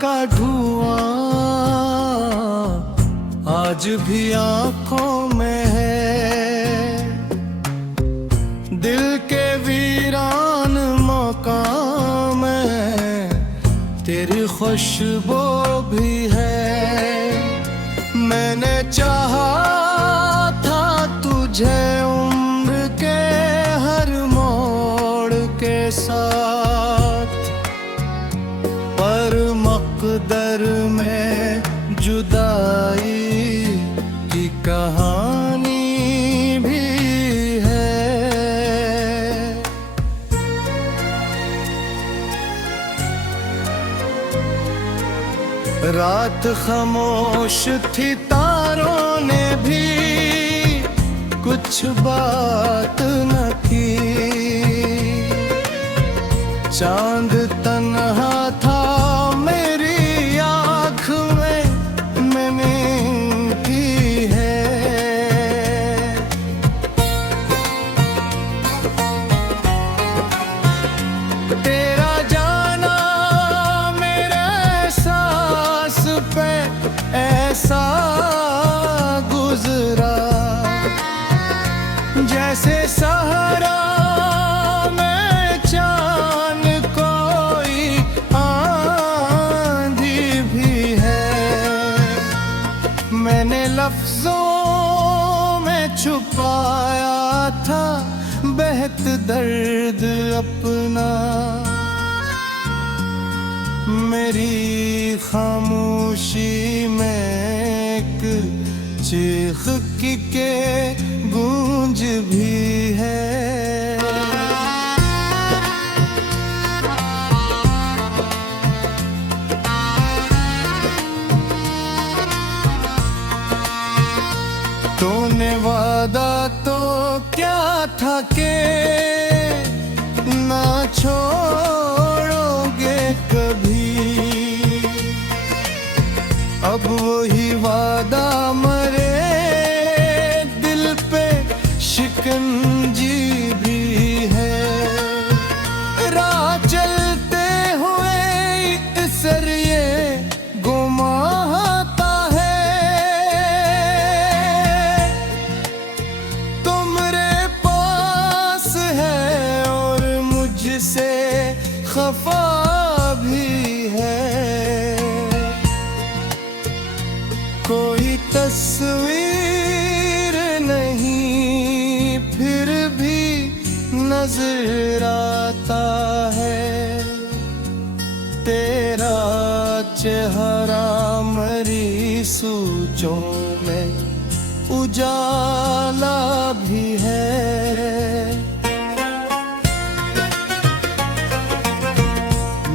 का धुआं आज भी आंखों में है। दिल के वीरान मकाम में तेरी खुशबू भी है। मैंने चाहा था तुझे उम्र के हर मोड़ के साथ, पर मकदर में जुदाई की कहानी भी है। रात खामोश थी, तारों ने भी कुछ बात न की। चांद तन्हा था मेरी आँख में, मैंने की है। तेरा जाना मेरे एहसास पे ऐसा गुजरा, जैसे सहारा में चांद कोई आंधी भी है। मैंने लफ्जों में छुपाया था बेहद दर्द अपना। मेरी खामोशी में एक चीख के गूंज भी है। तूने वादा तो क्या था कि ना छोड़ोगे कभी, अब वही वादा मरे दिल पे शिकंजी भी है। राह चलते हुए इसर ये गुमाता है, तुमरे पास है और मुझसे खफा भी है। कोई तस्वीर नहीं फिर भी नजर आता है। तेरा चेहरा मरी सूचों में उजाला भी है।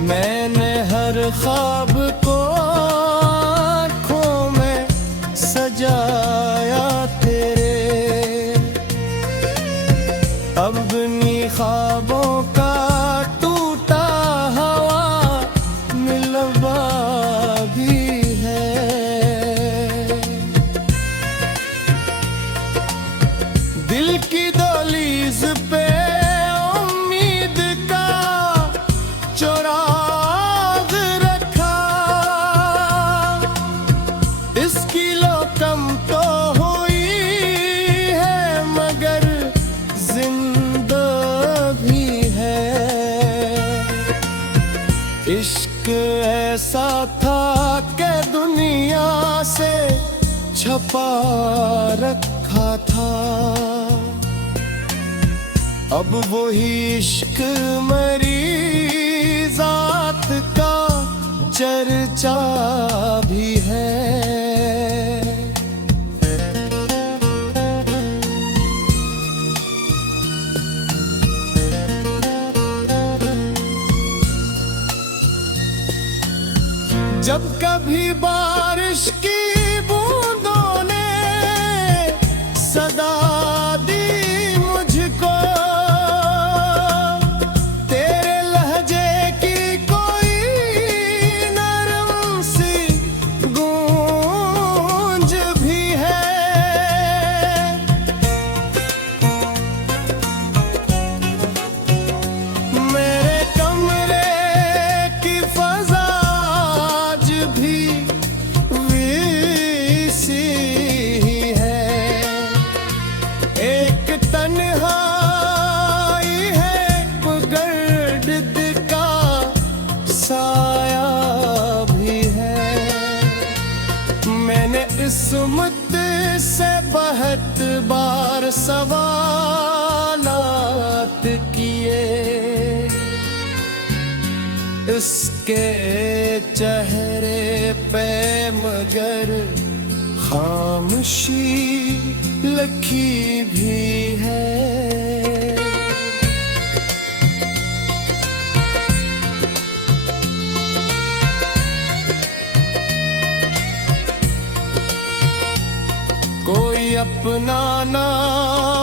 मैंने हर ख्वाब को आँखों में सजाया तेरे, अब अपनी ख्वाबों का टूटा हवा मिलवा भी है। दिल की दहलीज पे उम्मीद का चौराग रखा, इसकी लो कम तो हुई है मगर जिंदा भी है। इश्क ऐसा था कि दुनिया से छपा रखा था, अब वही इश्क मरी जात का चर्चा भी है। जब कभी बारिश की बूंदों ने सदा दी मुझको, तेरे लहजे की कोई नरम सी गूंज भी है। मेरे कमरे की फजा एतबार सवालात किए, इसके चेहरे पे मगर खामोशी लिखी भी है। कोई अपना ना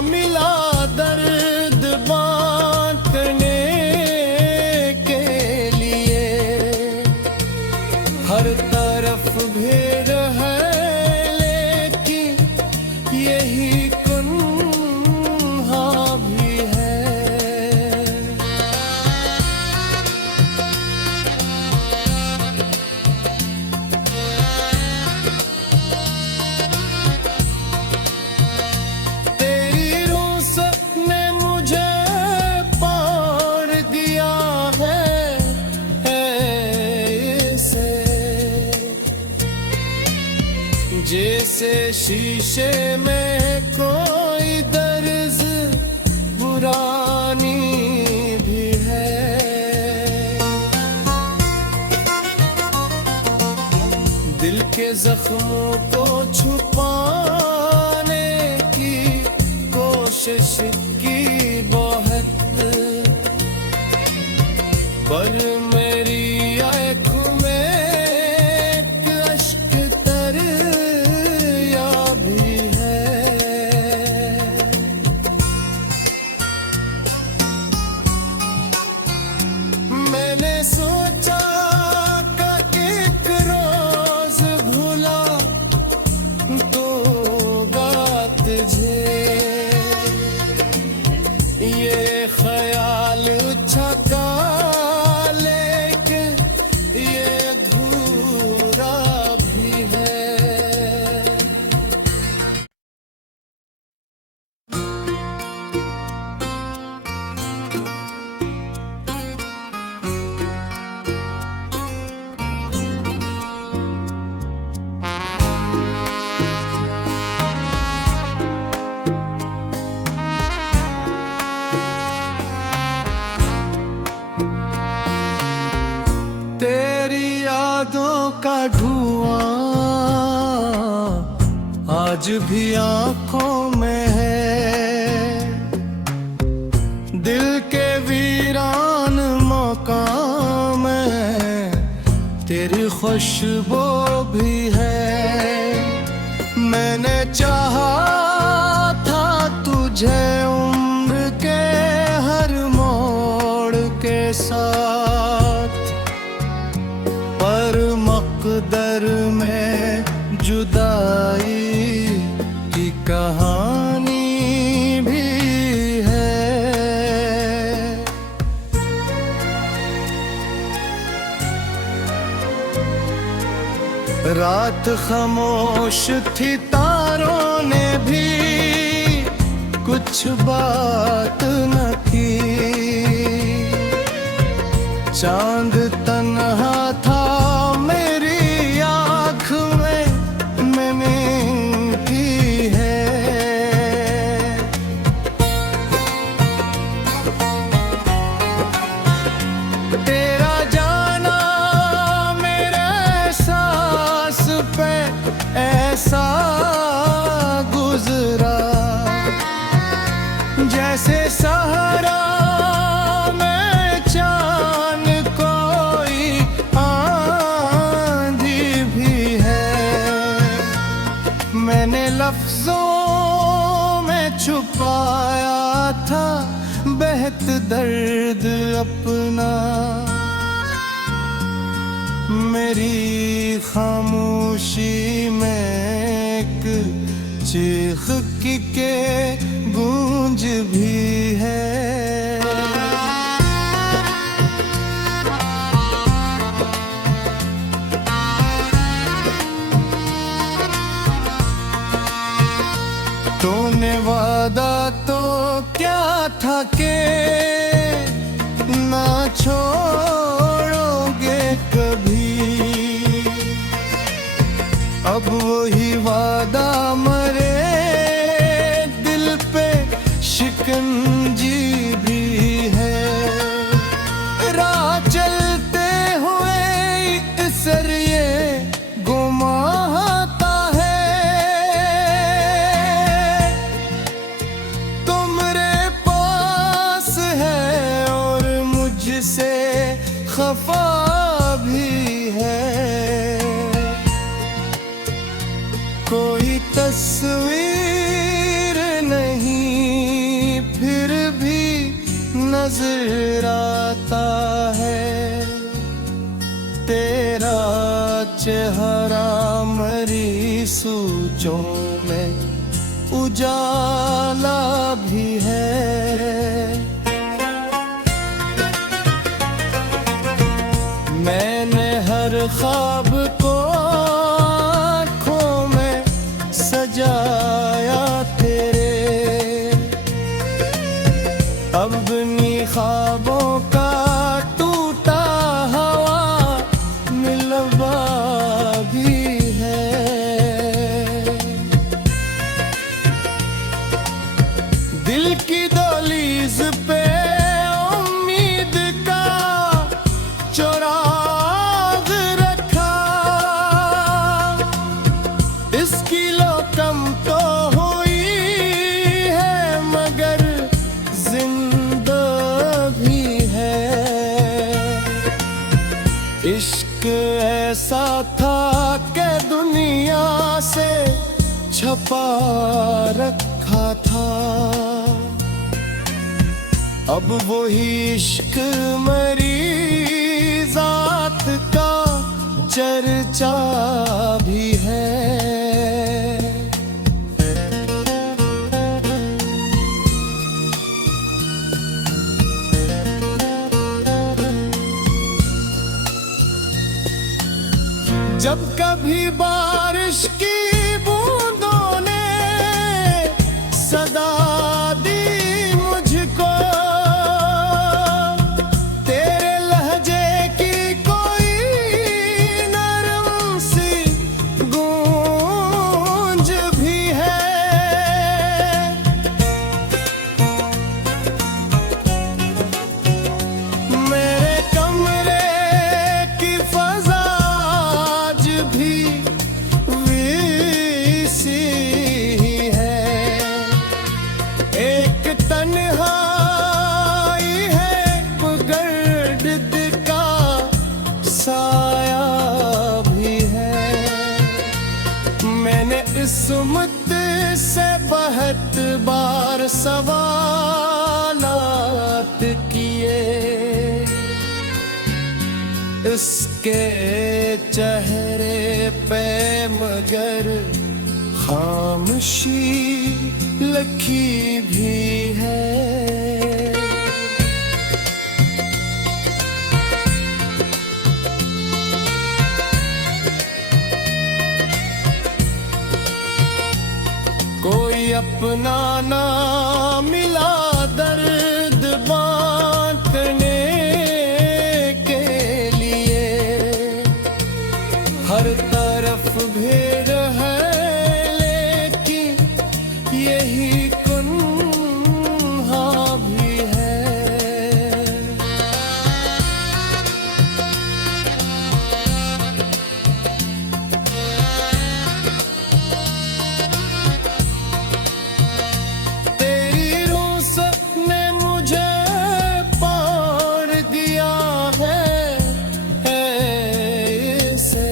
मिला दर्द बांटने के लिए, हर तरफ भीड़ है लेकिन यही कुन्हा भी है। तेरी रूह ने मुझे पार दिया है ऐसे, जैसे शीशे में कोई दर्ज पुरानी भी है। दिल के जख्मों को छुपाने की कोशिश की बहुत, पर मेरी आँखों में एक अश्क दरिया भी है। मैंने सोचा कि एक रोज भूला दूंगा तुझे, ये ख्याल छका लेकिन ये अधूरा भी है। तेरी यादों का धुआं आज भी आंखों में है, दिल के वीरान मकाम में तेरी खुशबू भी है। मैंने चाहा था तुझे उम्र के हर मोड़ के साथ, पर मकदर में जुदाई की कहानी भी है। रात खामोश थी, तारों ने भी कुछ बात न की, चांद तन्हा था मेरी आँख में, मैंने की है। तेरा जाना मेरे एहसास पे ऐसा गुजरा, जैसे सहारा मैंने लफ्जों में छुपाया था बेहद दर्द अपना। मेरी खामोशी में एक चीख की के गूंज भी है। तूने वादा तो क्या था कि ना छोड़ोगे कभी, अब वही वादा मरे तस्वीर नहीं फिर भी नजर आता है तेरा चेहरा मरी सूचों में उजाला भी है। मैंने हर ख्वाब को आँखों में सजाया तेरे, अब भी ख्वाबों का टूटा हवा मिलवा भी है। दिल की दहलीज पे उम्मीद का चौराग रखा, इसकी लो कम तो हुई है मगर जिंदा भी है। इश्क ऐसा था कि दुनिया से छपा रखा था, अब वही इश्क मरी जात का चर्चा भी है। जब कभी बारिश की बूंदों ने सदा दी मुझको, तेरे लहजे की कोई नरम सी गूंज भी है। मेरे कमरे की फजा आज भी वैसी ही है, एक तन्हाई है गर्द का साया भी है। मैंने इस्मत से 72 बार सवालात किए, इसके चेहरे पे मगर खामोशी लिखी भी है। कोई अपना ना मिला दर्द बांटने के लिए, हर तरफ भीड़ है लेकिन यही कुन्हा भी है। तेरी रूस ने मुझे पार दिया है ऐसे,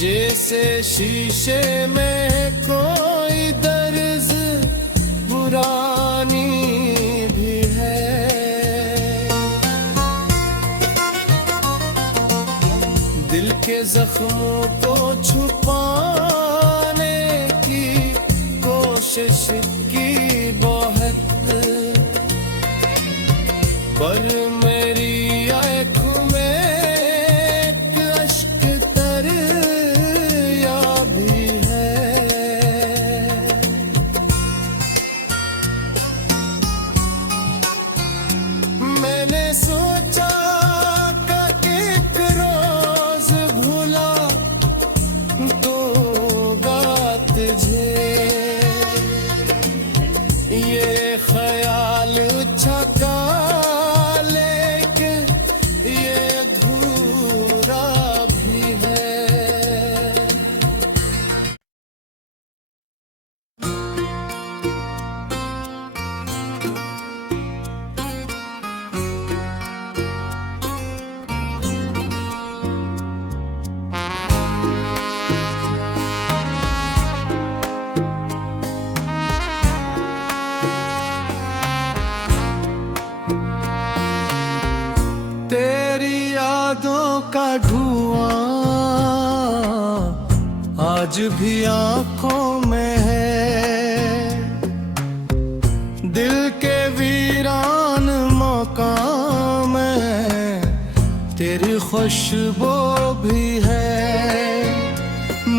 जैसे शीशे में कोई दर्ज पुरानी भी है। दिल के जख्मों को छुपाने की कोशिश की बहुत, पर मेरी आँखों में एक अश्क दरिया भी है। मैंने सोचा कि एक रोज भूला तो का धुआं आज भी आंखों में है। दिल के वीरान मकाम में तेरी खुशबू भी है।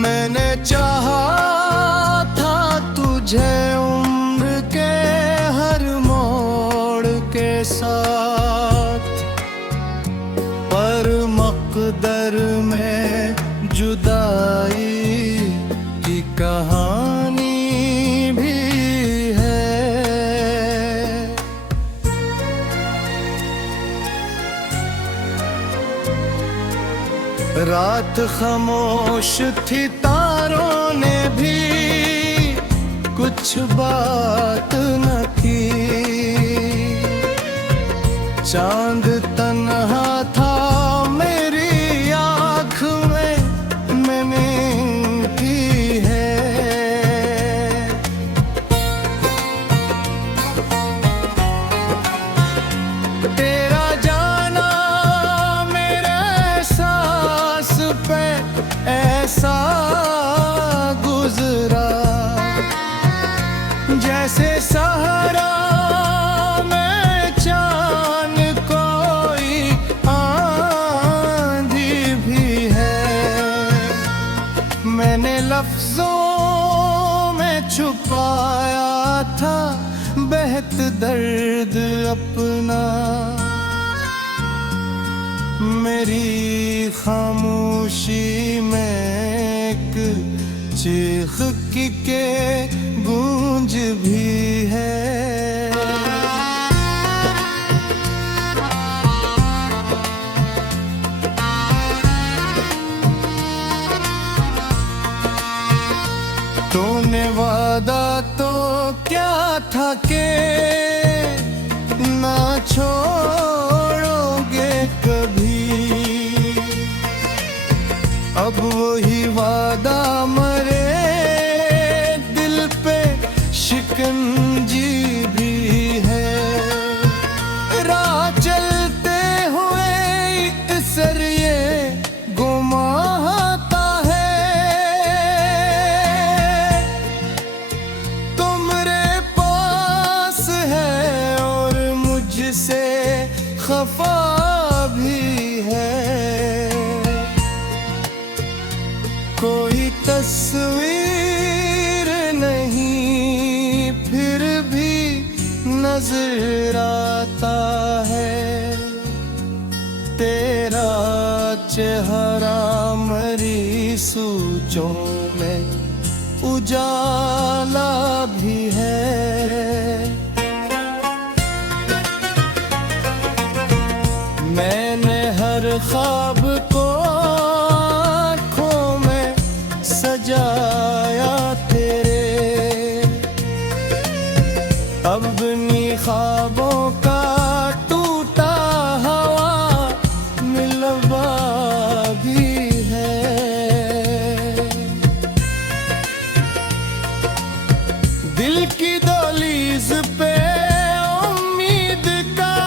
मैंने चाहा था तुझे उम्र के हर मोड़ के साथ, पर मकदर में जुदाई की कहानी भी है। रात खामोश थी, तारों ने भी कुछ बात न की। चांद तन्हा था मेरी आँख में, मैंने की है। तेरा जाना मेरे एहसास पे ऐसा गुजरा, जैसे सहारा में चांद कोई आंधी भी है। मैंने लफ्जों में छुपाया था बेहद दर्द अपना। मेरी खामोशी में एक चीख के गूंज भी है। तूने वादा तो क्या था कि ना छोड़ोगे कभी, अब वही वादा मरे दिल पे शिकंजी भी है। राह चलते हुए असर ये गुमाता है, तुमरे पास है और मुझसे खफा भी है। कोई तस्वीर नहीं फिर भी नजर आता है। तेरा चेहरा मरी सूचों में उजाला भी है। मैंने हर ख्वाब को आँखों में सजाया तेरे, अब अपनी ख्वाबों का टूटा हवा मिलवा भी है। दिल की दहलीज पे उम्मीद का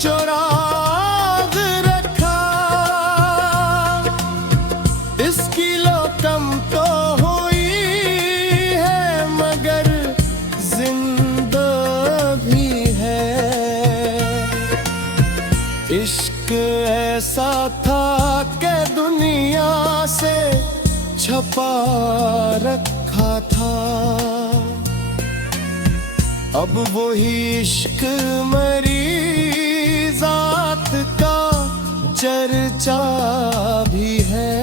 चौराग रखा, इसकी लो कम तो हुई है मगर जिंदा भी है। इश्क ऐसा था कि दुनिया से छपा रखा था, अब वही इश्क मरी जात का चर्चा भी है।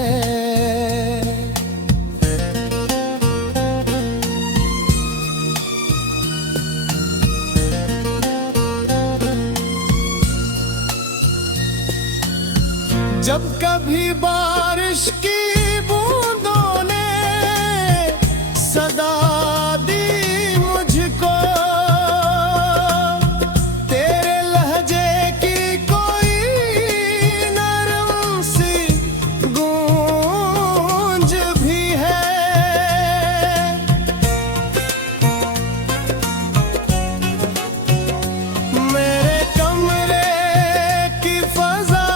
जब कभी बारिश की बूंदों ने सदा दी मुझको, तेरे लहजे की कोई नरम सी गूंज भी है। मेरे कमरे की फजा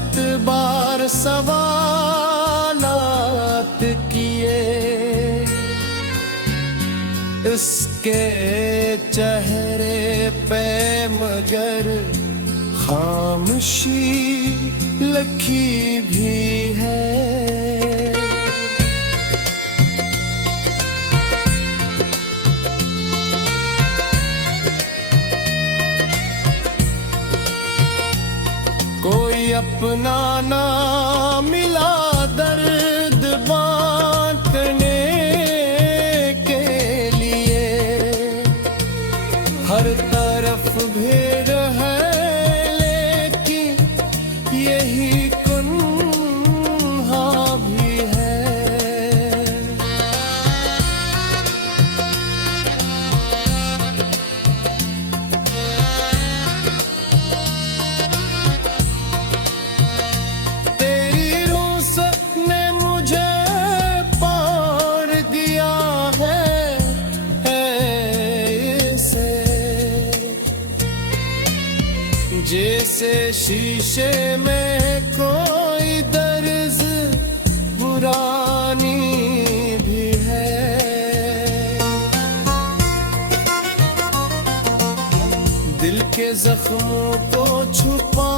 एतबार सवालात किए, इसके चेहरे पे मगर खामोशी लखी भी है। कोई अपना ना मिला दर्द बांटने के लिए, हर तरफ भीड़ है लेकिन यही कुन्हा भी है। तेरी रूस ने मुझे पार दिया है इसे, जैसे शीशे में कोई दर्ज पुरानी भी है। दिल के जख्मों को छुपा